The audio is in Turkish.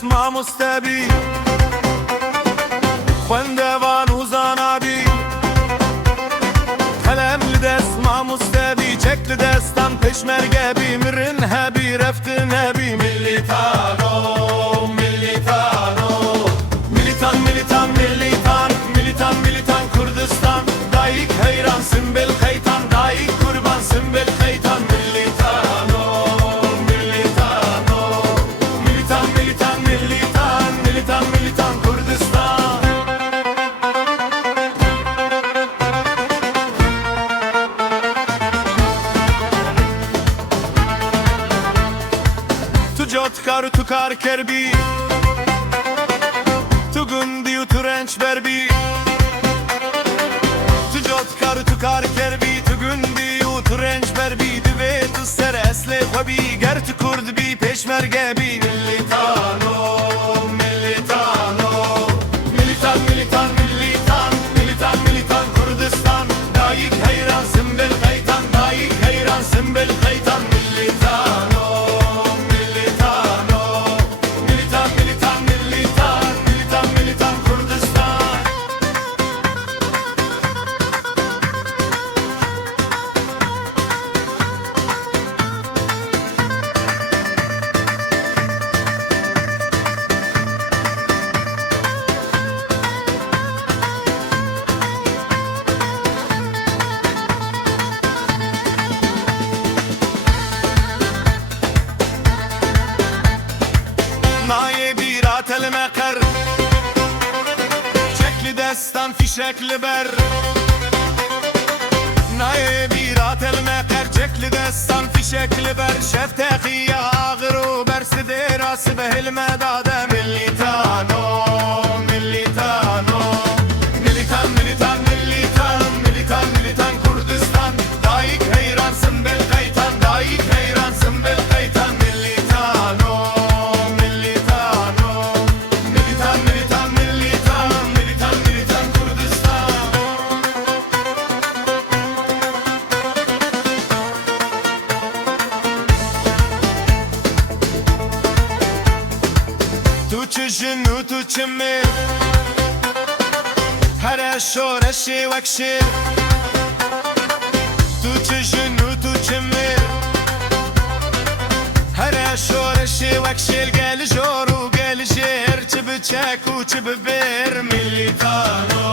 اسمع مستبي خوندوان وزانابي قلم لدست مع مستبي چک لدستم پشمرگه بی مرن هبی رفت نبی ملیتانو ملیتانو militan militan militan militan militan Kurdistan dayık hayransın bel kaytan dayık kurbansın bel kaytan militano militano militan militan militan militan militan Kurdistan tu jotkar tu kar kerbi tu gundi u tu renç berbi tu jotkar tu kar kerbi tu gundi u tu renç berbi dive tu ser esle xwebi ger tu kurd bi peşmerge bi militano militano militan militan militan militan militan Kurdistan dayık hayransın bel kaytan dayık hayransın bel kaytan militano militano militan militan militan militan militan Kurdistan نایه بیرات المقر شکل دستان فیشکل بر نایه بیرات المقر شکل دستان فیشکل بر شفتقی آغر و برس دیراس به المداد ملیتانو ملیتانو militan militan militan militan militan Kurdistan dayık hayransın bel kaytan dayık hayransın bel kaytan militano militano militan militan militan militan militan Kurdistan tu çişinu tu çimir her şoreşi vekşir tu çişinu tu çimir her şoreşi vekşir gel joru gel jer çibi çek u çibi bir militano